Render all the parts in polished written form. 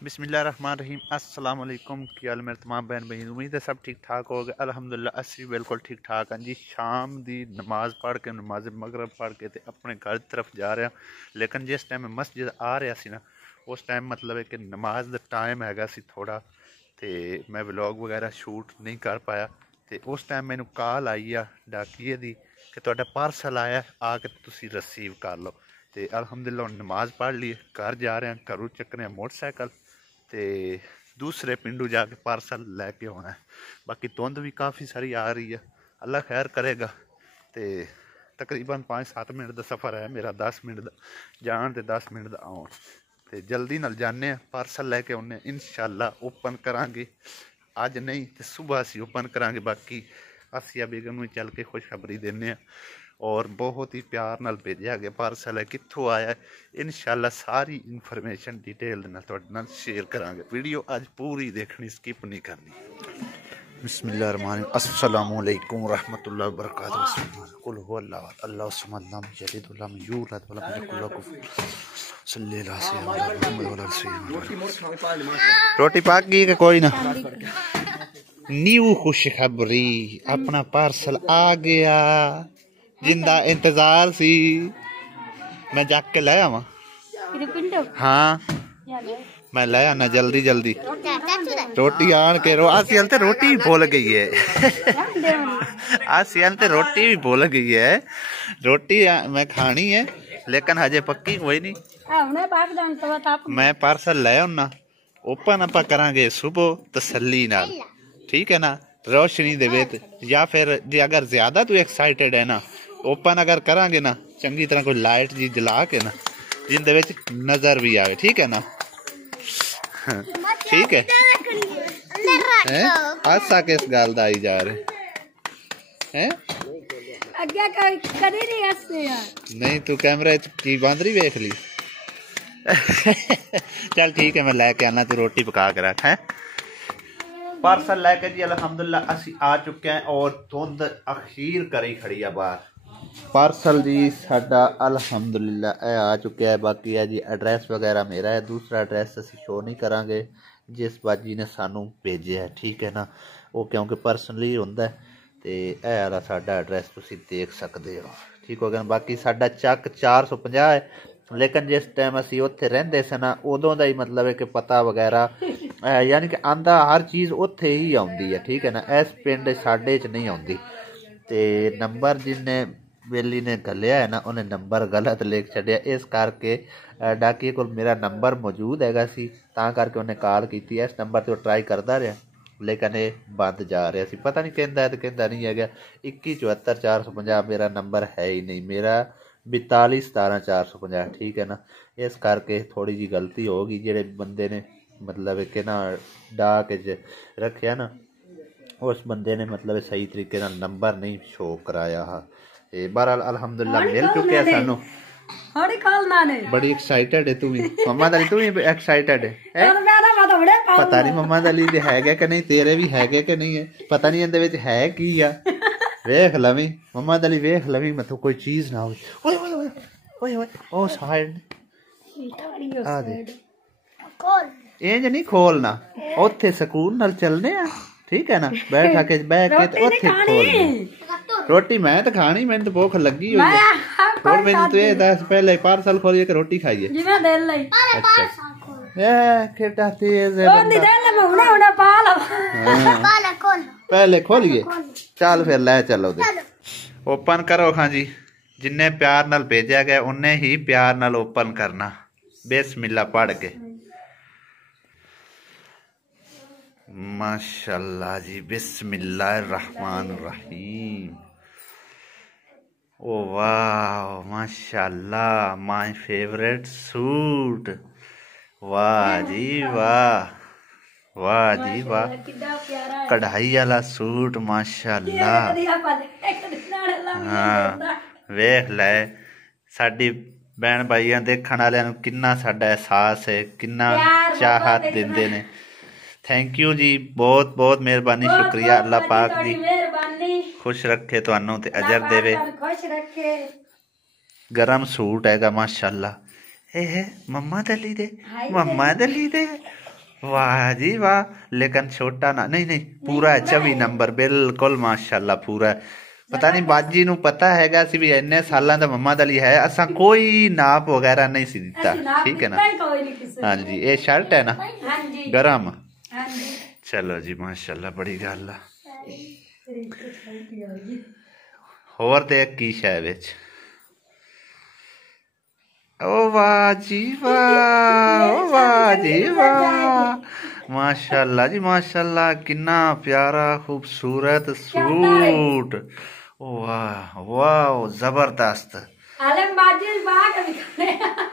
बिस्मिल्लाहिर्रहमानिर्रहीम अस्सलाम वालेकुम। क्या हाल मेरे तमाम बहन भाई, उम्मीद है सब ठीक ठाक हो गए। अल्हम्दुलिल्लाह असी बिल्कुल ठीक ठाक हाँ जी। शाम दी नमाज पढ़ के नमाज मगरब पढ़ के ते अपने घर तरफ जा रहे हैं। लेकिन जिस टाइम मस्जिद आ रहा सी ना, उस टाइम मतलब है कि नमाज का टाइम हैगा सी थोड़ा, तो मैं व्लॉग वगैरह शूट नहीं कर पाया। तो उस टाइम मैनू कॉल आई आ डाकिए दी कि तुहाडा पार्सल आया, आके तुसी रिसीव कर लो। तो अल्हम्दुलिल्लाह नमाज पढ़ ली, घर जा रहे हैं, घरों चकने मोटरसाइकिल ते दूसरे पिंडू जाके पार्सल लैके आना है। बाकी धुंध भी काफ़ी सारी आ रही है, अल्लाह खैर करेगा। तो तकरीबन 5-7 मिनट का सफ़र है मेरा, 10 मिनट का जान तो 10 मिनट का आउन। तो जल्दी नाल जाने पार्सल लैके आने, इंशाअल्लाह ओपन करांगे। अज नहीं तो सुबह असी ओपन करांगे। बाकी आसिया बेगम में चल के खुशखबरी देने, और बहुत ही प्यार नाल भेजा गया पार्सल है, कित्थों आया है इंशाअल्लाह सारी इन्फॉर्मेशन डिटेल नाल शेयर करांगे। वीडियो आज पूरी देखनी, स्किप नहीं करनी। बिस्मिल्लाहिर्रहमानिर्रहीम, अस्सलामु अलैकुम रहमतुल्लाहि व बरकातहू। कुल हुवल्लाहु अहद, अल्लाहु समद, लम यलिद व लम यूलद व लम यकुल लहू कुफुवन अहद। सल्लल्लाहु अलैहि वसल्लम। रोटी पक गई कि कोई ना? न्यू खुशखबरी, अपना पार्सल आ गया जिंदा इंतजार सी। मैं जाके ले आवा? हाँ मैं ले आना जल्दी जल्दी। रोटी आन के आसियल ते रोटी भी भूल गई है। आसियल ते रोटी भी भूल गई है। रोटी मैं खानी है लेकिन हजे पक्की कोई नहीं। मैं पार्सल ले आना, ओपन आप करांगे सुबह तसल्ली नाल, ठीक है ना, रोशनी दे विच। या फिर जे अगर ज्यादा तू एक्साइटेड है ना, ओपन अगर करांगे ना चंगी तरह कोई लाइट जी जला के ना, जिंदे विच नजर भी आए, ठीक है ना? ठीक है, हासा किस गल दा आई जा रहे हैं? नहीं तू कैमरे की बांदरी वेख ली। चल ठीक है, मैं लैके आना, तू रोटी पका के रख है। पार्सल लैके जी अल्हम्दुलिल्लाह असी आ चुके हैं, और धुंध अखीर करी खड़ी है बाहर। पार्सल जी साडा अल्हम्दुलिल्लाह आ चुका है। बाकी है जी एड्रैस वगैरह मेरा है, दूसरा एड्रैस असी शो नहीं करांगे जिस बाजी ने सानू भेजे है, ठीक है ना? वो क्योंकि पर्सनली होंदा है। तो यह वाला साडा एड्रैस तुसी देख सकते हो, ठीक हो गया। बाकी साडा चक 450 है, लेकिन जिस टाइम असी उत्थे रहिंदे सी ना, उदों दा ही मतलब है कि पता वगैरह यानी कि आंदा हर चीज़ उत्थे ही आउंदी है, ठीक है ना? इस पिंड साडे च नहीं आउंदी। ते नंबर जिन्हें बेली ने घलिया है ना, उन्हें नंबर गलत लिख छड़िया। इस करके डाकिए को मेरा नंबर मौजूद हैगा सी, तां करके उन्हें कॉल की। इस नंबर से ट्राई करता रहा, लेकिन ये बंद जा रहा सी, पता नहीं कहता है तो कहता नहीं है। 217450 मेरा नंबर है ही नहीं, मेरा 4217 ठीक है ना? इस करके थोड़ी जी गलती होगी, जेड़े बंदे ने मतलब कि ना डाक रखिया ना, उस बंदे ने मतलब सही तरीके नाल नंबर नहीं शो कराया हा। बहरहाल अल्हम्दुलिल्लाह मिल चुके हैं सानू। बड़ी एक्साइटेड है तू भी मम्मा दली, तू भी एक्साइटेड है? पता नहीं मम्मा दली दे है कि नहीं, तेरे भी है कि नहीं है पता नहीं, इहदे विच है की आ। वेख लवी मम्मा दली, वेख लवी मतलब कोई चीज ना हो। ओए ओए ओए ओए ओए ओ साइड आ दे, इंज नहीं खोलना, उत्थे सकून नाल चलने आ, ठीक है ना? बैठ के उत्थे खोल। रोटी मैं तो खानी, मैंने तो भूख लगी हुई है। और मैंने तो ये दस पहले पार्सल खोलिए कि रोटी खाइए। अच्छा केटा तेज है पहले खोलिए, चल फिर ले चलो दे ओपन करो। हाँ जी, जिन्ने प्यार नाल भेजा गया उन्ने ही प्यार नाल ओपन करना। बिस्मिल्लाह पढ़ के, माशाल्लाह जी, बिस्मिल्लाहिर्रहमानिर्रहीम। ओ वाह माशाल्लाह, माय फेवरेट सूट। वाह जी वाह, वाह जी वाह, कढ़ाई वाला सूट माशाल्लाह। हाँ वेख लै, साडी भैन भाइयां देखण वालियां नूं किन्ना साडा एहसास है, किन्ना चाहत दिंदे ने। थैंक यू जी, बहुत बहुत मेहरबानी, शुक्रिया। अल्लाह पाक जी खुश रखे तुहानू ते अजर देवे। गरम सूट हैगा माशाल्लाह। मम्मा दली दे, मम्मा दली दे, वाह जी वाह, लेकिन छोटा ना नहीं नहीं पूरा है 24 नंबर बिल्कुल माशाल्लाह पूरा है। पता नहीं बाजी नू पता हैगा सी भी इन्ने सालों दा मम्मा दा है असा कोई नाप वगैरह नहीं सी दिता, ठीक है ना। हाँ जी ये शर्ट है ना गरम। चलो जी माशाल्लाह बड़ी गल है। होर देख की शै विच, ओ वाह जी वाह, ओ वाह जी वाह, माशाल्लाह जी माशाल्लाह कितना प्यारा खूबसूरत सूट। वाह वाह जबरदस्त।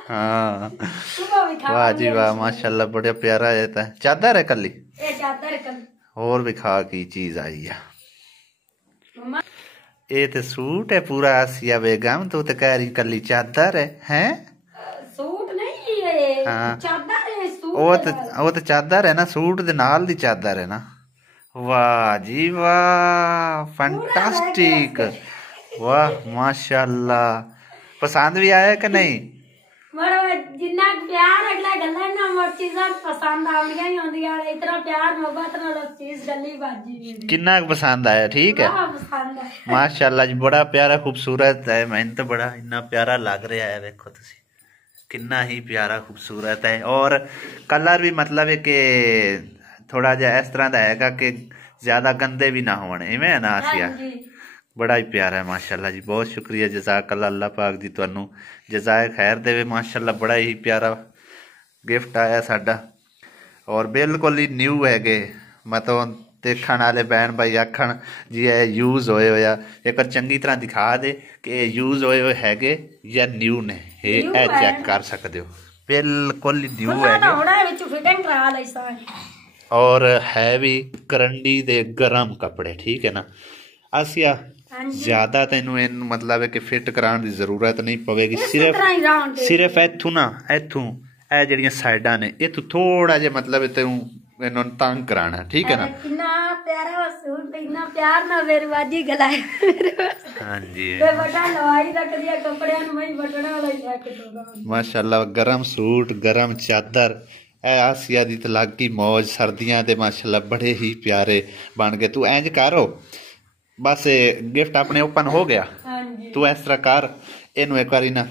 हाँ वाह जी वाह माशाल्लाह बड़ा प्यारा है। चादर है कली और भी खा की चीज आई है। ये तो सूट है पूरा आसिया बेगम, तू तो कह रही कली चादर है? सूट नहीं है हाँ चादर है सूट। वो तो चादर है ना, सूट दे नाल दी चादर है ना। वाह जी वाह फैंटास्टिक, वाह माशाल्लाह। पसंद भी आया कि नहीं? जिन्ना प्यार अगला गल्ला ना मोर चीज़ां पसंद आउंदियां ही आउंदियां, इतना प्यार मोहब्बत नाल चीज गली बाजी कितना पसंद आया? ठीक है माशाल्लाह जी बड़ा प्यारा खूबसूरत है। मैंने तो बड़ा इतना प्यारा लग रहा है, देखो तुसी कितना ही प्यारा खूबसूरत है। और कलर भी मतलब है कि थोड़ा जा इस तरह का है कि ज्यादा गंदे भी ना होने, इवें है ना आसिया? बड़ा ही प्यारा है माशाल्लाह जी। बहुत शुक्रिया जज़ाकल्लाह, अल्लाह पाक जी तुहानू जज़ाए खैर देवे माशाल्लाह। बड़ा ही प्यारा गिफ्ट आया साडा और बिल्कुल ही न्यू है। मतलब देखने वाले बहन भाई आखन जी ये यूज़ होए होया, एक चंगी तरह दिखा दे कि यूज़ होए हुए है या न्यू ने, ये चेक कर सकते हो। बिल्कुल न्यू है और है भी करंडी दे गरम कपड़े, ठीक है ना आसिया। ज्यादा तेन इन मतलब है कि फिट कराने की जरूरत नहीं पवेगी, सिर्फ इथू ना इथू ए जड़ियां साइडा ने इथू थोड़ा जिहा मतलब तेन इन्हों तंग कराना, ठीक है ना। हाँ जी माशाल्लाह गरम सूट गरम चादर आसिया दी तो लग गई मौज सर्दियां दे माशाल्लाह बड़े ही प्यारे बन गए। तू इंज करो बस गिफ्ट अपने ओपन हो गया, तू इस तरह कर इनू एक बारी ना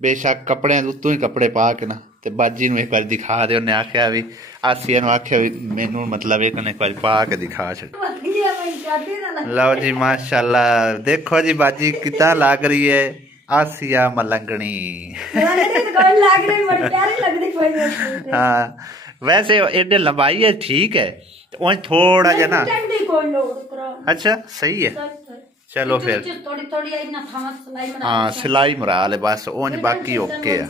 बेशक कपड़े उत्तों ही कपड़े पा के ना ते बाजी नू एक बार दिखा दे। उन्हें आख्या भी आसिया नू आख्या भी मैनू मतलब एक बार पा के दिखा छड़। लो जी माशाल्लाह देखो जी बाजी कितना लग रही है आसिया मलंगनी। हाँ वैसे एडे लंबाई है ठीक है, थोड़ा जा ना अच्छा सही है। चलो फिर हाँ सिलाई मरा ले बस उंज बाकी ओके है।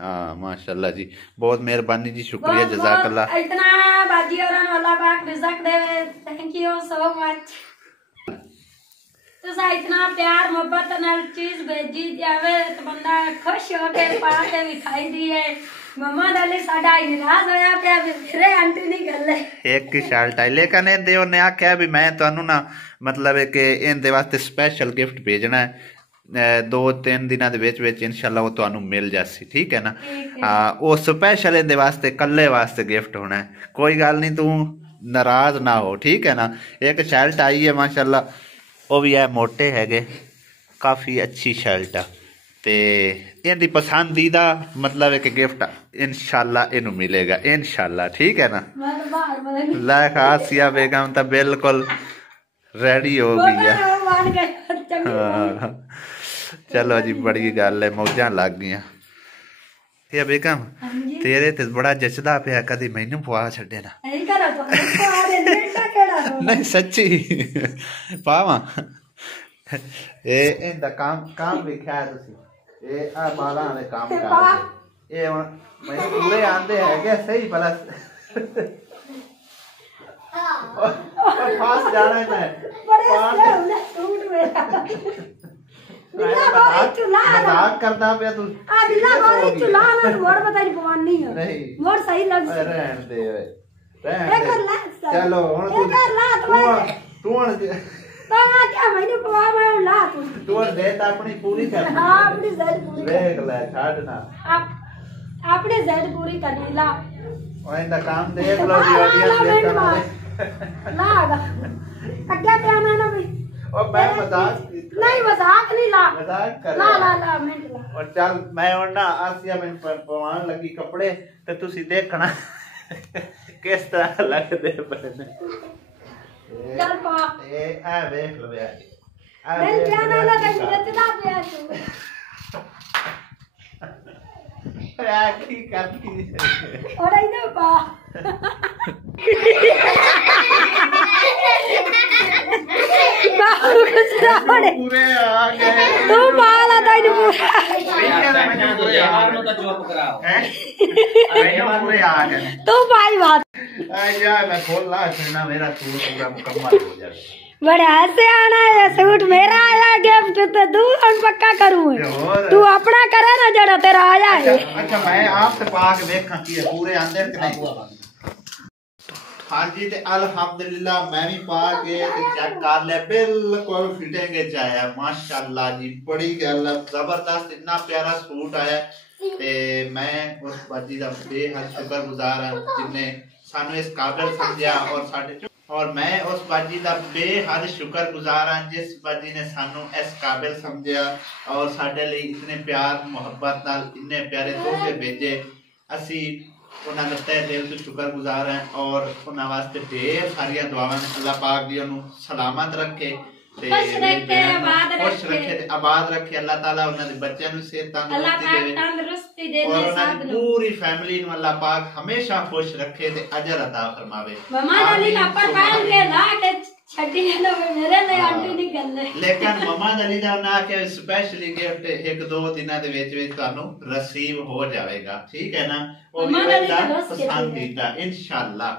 हाँ माशाल्लाह जी बहुत मेहरबानी जी, शुक्रिया जज़ाकल्लाह। इतना बाजी और अल्लाह पाक रिज़्क दे, थैंक यू सो मच। तुसा इतना प्यार मोहब्बत नाल चीज भेजी जावे तो बंदा खुश होके पा के भी खाई दी है। मम्मा दाले साडा नाराज होया पिया फिरे आंटी दी गल है एक की शर्ट आई, लेकिन इहदे उन्हें आख्या भी मैं तुहानू ना मतलब है कि इहदे वास्ते स्पेशल गिफ्ट भेजना है 2-3 दिनों दे विच विच इंशाल्लाह वो तुहानू मिल जासी, ठीक है ना। हाँ वो स्पेशल इहदे वास्ते कल्ले वास्ते गिफ्ट होना है, कोई गल नहीं तू नाराज ना हो, ठीक है ना। एक शर्ट आई है माशाल्लाह वो भी है मोटे है काफ़ी अच्छी शर्ट है ते इनकी पसंदीदा मतलब एक गिफ्ट इंशाल्लाह इनू मिलेगा इंशाल्लाह, ठीक है ना। लाख आसिया बेगम तो बिल्कुल रेडी हो गई है। हाँ चलो जी बड़ी गल है मौजा लग गई या बेगम तेरे ते बड़ा जचदा पिया, कदी मैनू पवा छड़े ना। नहीं सच्ची पावा इहदा काम वेख्या है तुसी आ बालां दे काम कर ए मैं पूरे आंदे है सही भला फास्ट जाना है मजाक करता पे तू नहीं मोर सही लग रहन दे चलो तू क्या मैंने पवा ला तू देता अपनी पूरी कर हां अपनी ज़रूर पूरी देख ले छाड़ ना अपनी ज़रूर पूरी करनी ला और इनका काम देख लो जी ऑडियंस देखने वाले लागा अग्गे पे आना ना भी और मैं मजाक नहीं मजाक नहीं ला मजाक कर ला मिनट ला और चल मैं और ना आसिया में पवान लगी कपड़े ते तुसी देखना किस तरह लगदे पने चल पा ए आ देख लो यार नहीं जाना ना तो जितना पे तू यार की करती और इधर पा बाबू कुछ पूरे आ गए तू माला तो इन पूरे आ गए तू भाई बात यार मैं खोल ला ना मेरा सूट पूरा मुकम्मल हो जाए बड़े ऐसे आना है सूट मेरा आया गिफ्ट तो तू पक्का करूँ तू अपना करे ना जरा तेरा आया है अच्छा मैं आपसे पाक देखा कि पूरे अंदर के नहीं हाँ जी ते अल्हम्दुलिल्लाह मैं भी पा के चेक कर लिया बिल्कुल फिटिंग आया माशाल्लाह जी बड़ी गल जबरदस्त इतना प्यारा सूट आया ते मैं उस बाजी का बेहद शुक्रगुजार हां जिन्ने सानू इस काबिल समझा और साडे और मैं उस बाजी का बेहद शुक्रगुजार हां जिस बाजी ने सानू इस काबिल समझा और साडे लिए इतने प्यार मोहब्बत नाल इतने प्यारे तोहफे भेजे असी उन्होंने तय दिल से शुक्रगुजार हैं और उन्होंने वास्ते ढेर सारिया दुआवां अल्लाह पाक भी उन्होंने सलामत रखे खुश रखे आबाद रखे अल्लाह ताला उन्होंने बच्चों को सेहत तंदुरुस्ती दे और उन्होंने पूरी फैमिली को अल्लाह पाक हमेशा खुश रखे ते अजर अता फरमावे मम्मा अली का पर पाल के ला के छड्डी लो मेरे लिए आंटी नहीं करने लेकिन मम्मा अली दा ना के स्पेशली गिफ्ट एक दो दिना दे विच तानू रिसीव हो जाएगा ठीक है ना वो भी पसंद कीता इंशाअल्लाह